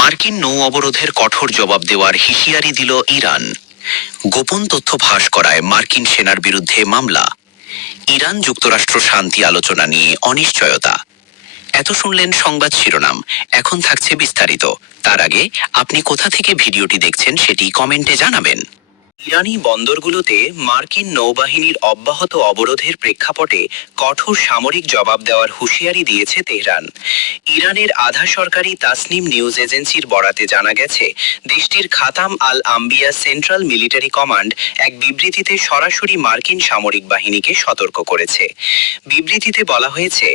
মার্কিন নৌ অবরোধের কঠোর জবাব দেওয়ার হুঁশিয়ারি দিল ইরান। গোপন তথ্য ফাঁস করায় মার্কিন সেনার বিরুদ্ধে মামলা। ইরান যুক্তরাষ্ট্র শান্তি আলোচনা নিয়ে অনিশ্চয়তা। এত শুনলেন সংবাদ শিরোনাম, এখন থাকছে বিস্তারিত। তার আগে আপনি কোথা থেকে ভিডিওটি দেখছেন সেটি কমেন্টে জানাবেন। ইরানি বন্দরগুলোতে মার্কিন নৌবাহিনীর অব্যাহত অবরোধের প্রেক্ষাপটে কঠোর সামরিক জবাব দেওয়ার হুঁশিয়ারি দিয়েছে তেহরান। ইরানের আধা সরকারি তাসনিম নিউজ এজেন্সির বরাতে জানা গেছে, দেশটির খাতাম আল আম্বিয়া সেন্ট্রাল মিলিটারি কমান্ড এক বিবৃতিতে সরাসরি মার্কিন সামরিক বাহিনীকে সতর্ক করেছে। বিবৃতিতে বলা হয়েছে,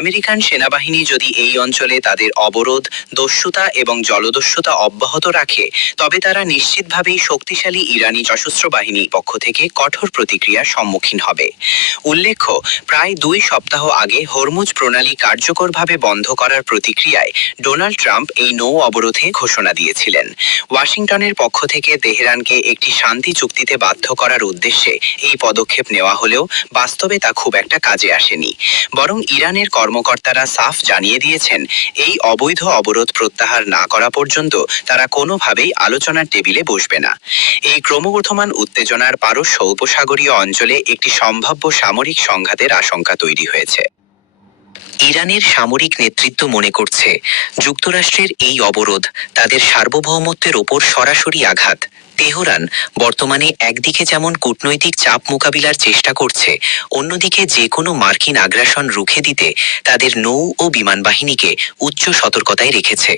আমেরিকান সেনাবাহিনী যদি এই অঞ্চলে তাদের অবরোধ, দস্যুতা এবং জলদস্যুতা অব্যাহত রাখে, তবে তারা নিশ্চিতভাবেই শক্তিশালী ইরানি সশস্ত্র বাহিনীর পক্ষ থেকে কঠোর প্রতিক্রিয়ার সম্মুখীন হবে। উল্লেখ্য, প্রায় 2 সপ্তাহ আগে হরমুজ প্রণালী কার্যকরভাবে বন্ধ করার প্রতিক্রিয়ায় ডোনাল্ড ট্রাম্প এই নৌ অবরোধে ঘোষণা দিয়েছিলেন। ওয়াশিংটনের পক্ষ থেকে তেহরানকে একটি শান্তি চুক্তিতে বাধ্য করার উদ্দেশ্যে এই পদক্ষেপ নেওয়া হলেও বাস্তবে তা খুব একটা কাজে আসেনি। বরং ইরানের কর্মকর্তারা সাফ জানিয়ে দিয়েছেন, এই অবৈধ অবরোধ প্রত্যাহার না করা পর্যন্ত তারা কোনোভাবেই আলোচনার টেবিলে বসবে না। এই ক্রমবর্ধমান উত্তেজনার পারস্য উপসাগরীয় অঞ্চলে একটি সম্ভাব্য সামরিক সংঘাতের আশঙ্কা তৈরি হয়েছে। ইরানের সামরিক নেতৃত্ব মনে করছে, যুক্তরাষ্ট্রের এই অবরোধ তাদের সার্বভৌমত্বের ওপর সরাসরি আঘাত। তেহরান বর্তমানে একদিকে যেমন কূটনৈতিক চাপ মোকাবিলার চেষ্টা করছে, অন্যদিকে যে কোনো মার্কিন আগ্রাসন রুখে দিতে তাদের নৌ ও বিমান বাহিনীকে উচ্চ সতর্কতায় রেখেছে।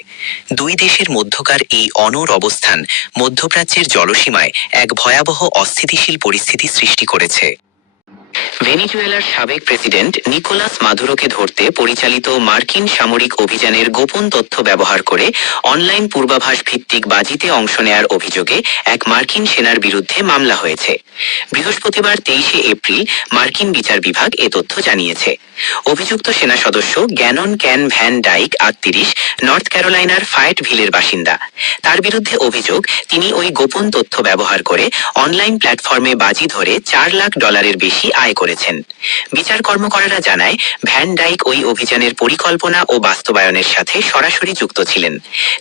দুই দেশের মধ্যকার এই অনড় অবস্থান মধ্যপ্রাচ্যের জলসীমায় এক ভয়াবহ অস্থিতিশীল পরিস্থিতি সৃষ্টি করেছে। ভেনিজুয়েলার সাবেক প্রেসিডেন্ট নিকোলাস মাদুরোকে ধরতে পরিচালিত মার্কিন সামরিক অভিযানের গোপন তথ্য ব্যবহার করে অনলাইন পূর্বাভাস ভিত্তিক বাজিতে অংশ নেয়ার অভিযোগে এক মার্কিন সেনার বিরুদ্ধে মামলা হয়েছে। বৃহস্পতিবার 23শে এপ্রিল মার্কিন বিচার বিভাগ এ তথ্য জানিয়েছে। অভিযুক্ত সেনা সদস্য গ্যানন ক্যান ভ্যান ডাইক 38, নর্থ ক্যারোলাইনার ফায়েটভিলের বাসিন্দা। তার বিরুদ্ধে অভিযোগ, তিনি ওই গোপন তথ্য ব্যবহার করে অনলাইন প্ল্যাটফর্মে বাজি ধরে $4 লাখ বেশি আয় করেছেন। বিচার কর্মকর্তারা জানায়, ভ্যান ডাইক ওই অভিযানের পরিকল্পনা ও বাস্তবায়নের সাথে সরাসরি যুক্ত ছিলেন।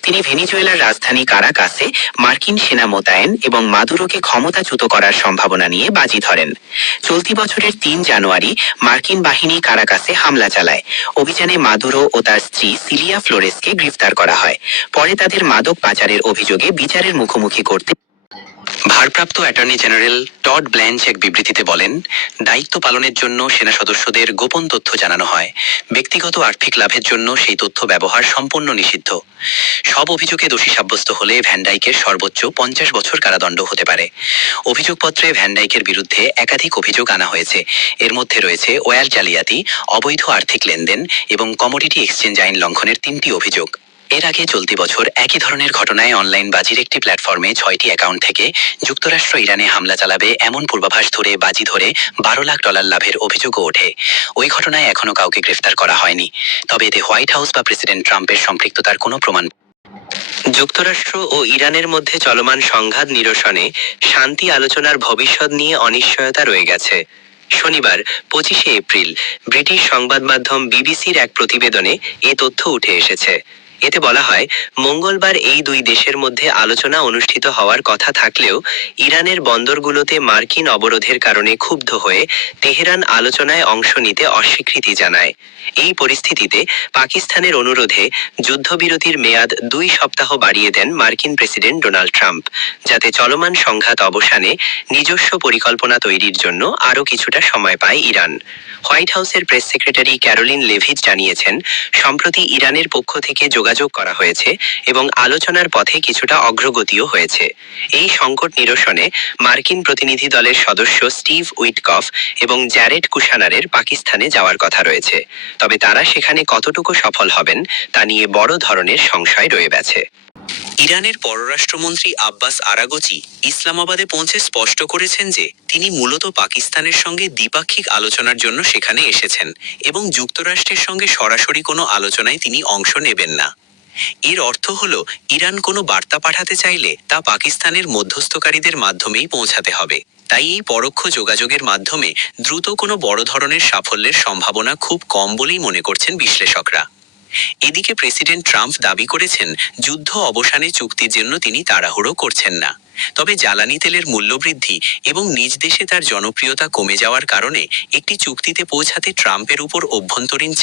তিনি ভেনিজুয়েলার রাজধানী কারাকাসে মার্কিন সেনা মোতায়েন এবং মাদুরোকে ক্ষমতাচ্যুত করার সম্ভাবনা নিয়ে বাজি ধরেন। চলতি বছরের 3 জানুয়ারি মার্কিন বাহিনী কারাকাসে হামলা চালায়। অভিযানে মাদুরো ও তার স্ত্রী সিলিয়া ফ্লোরেসকে গ্রেফতার করা হয়। পরে তাদের মাদক পাচারের অভিযোগে বিচারের মুখোমুখি করতে ভারপ্রাপ্ত অ্যাটর্নি জেনারেল টড ব্ল্যাঞ্চ এক বিবৃতিতে বলেন, দায়িত্ব পালনের জন্য সেনা সদস্যদের গোপন তথ্য জানানো হয়। ব্যক্তিগত আর্থিক লাভের জন্য সেই তথ্য ব্যবহার সম্পূর্ণ নিষিদ্ধ। সব অভিযোগে দোষী সাব্যস্ত হলে ভ্যান ডাইকের সর্বোচ্চ 50 বছর কারাদণ্ড হতে পারে। অভিযোগপত্রে ভ্যান ডাইকের বিরুদ্ধে একাধিক অভিযোগ আনা হয়েছে। এর মধ্যে রয়েছে ওয়্যার জালিয়াতি, অবৈধ আর্থিক লেনদেন এবং কমোডিটি এক্সচেঞ্জ আইন লঙ্ঘনের 3টি অভিযোগ। এর আগে চলতি বছর একই ধরনের ঘটনায় অনলাইন বাজির একটি প্ল্যাটফর্মে 6টি অ্যাকাউন্ট থেকে যুক্তরাষ্ট্র ইরানে হামলা চালাবে এমন পূর্বাভাস ধরে বাজি ধরে $12 লাখ লাভের অভিযোগও ওঠে। ওই ঘটনায় এখনো কাউকে গ্রেফতার করা হয়নি। তবে এতে হোয়াইট হাউস বা প্রেসিডেন্ট ট্রাম্পের সম্পৃক্ততার কোনো প্রমাণ। যুক্তরাষ্ট্র ও ইরানের মধ্যে চলমান সংঘাত নিরসনে শান্তি আলোচনার ভবিষ্যৎ নিয়ে অনিশ্চয়তা রয়ে গেছে। শনিবার 25শে এপ্রিল ব্রিটিশ সংবাদ মাধ্যম বিবিসির এক প্রতিবেদনে এ তথ্য উঠে এসেছে। এতে বলা হয়, মঙ্গলবার এই দুই দেশের মধ্যে আলোচনা অনুষ্ঠিত হওয়ার কথা থাকলেও ইরানের বন্দরগুলোতে মার্কিন অবরোধের কারণে ক্ষুব্ধ হয়ে তেহরান আলোচনায় অংশ নিতে অস্বীকৃতি জানায়। এই পরিস্থিতিতে পাকিস্তানের অনুরোধে যুদ্ধবিরতির মেয়াদ 2 সপ্তাহ বাড়িয়ে দেন মার্কিন প্রেসিডেন্ট ডোনাল্ড ট্রাম্প, যাতে চলমান সংঘাত অবসানে নিজস্ব পরিকল্পনা তৈরির জন্য আরও কিছুটা সময় পায় ইরান। হোয়াইট হাউসের প্রেস সেক্রেটারি ক্যারোলিন লেভিট জানিয়েছেন, সম্প্রতি ইরানের পক্ষ থেকে যোগাযোগ করা হয়েছে এবং আলোচনার পথে কিছুটা অগ্রগতিও হয়েছে। এই সংকট নিরসনে মার্কিন প্রতিনিধি দলের সদস্য স্টিভ উইটকফ এবং জ্যারেড কুশানারের পাকিস্তানে যাওয়ার কথা রয়েছে। তবে তারা সেখানে কতটুকু সফল হবেন তা নিয়ে বড় ধরনের সংশয় রয়ে গেছে। ইরানের পররাষ্ট্রমন্ত্রী আব্বাস আরাগচি ইসলামাবাদে পৌঁছে স্পষ্ট করেছেন যে তিনি মূলত পাকিস্তানের সঙ্গে দ্বিপাক্ষিক আলোচনার জন্য সেখানে এসেছেন এবং যুক্তরাষ্ট্রের সঙ্গে সরাসরি কোনো আলোচনায় তিনি অংশ নেবেন না। এর অর্থ হলো, ইরান কোনো বার্তা পাঠাতে চাইলে তা পাকিস্তানের মধ্যস্থকারীদের মাধ্যমেই পৌঁছাতে হবে। তাই এই পরোক্ষ যোগাযোগের মাধ্যমে দ্রুত কোনো বড় ধরনের সাফল্যের সম্ভাবনা খুব কম বলেই মনে করছেন বিশ্লেষকরা। এদিকে প্রেসিডেন্ট ট্রাম্প দাবি করেছেন যুদ্ধ অবসানে চুক্তির জন্য তিনি তাড়াহুড়ো করছেন না। তবে জ্বালানি তেলের মূল্যবৃদ্ধি এবং নিজ দেশে তার জনপ্রিয়তা কমে যাওয়ার কারণে একটি চুক্তিতে পৌঁছাতে ট্রাম্পের উপর অভ্যন্তরীণ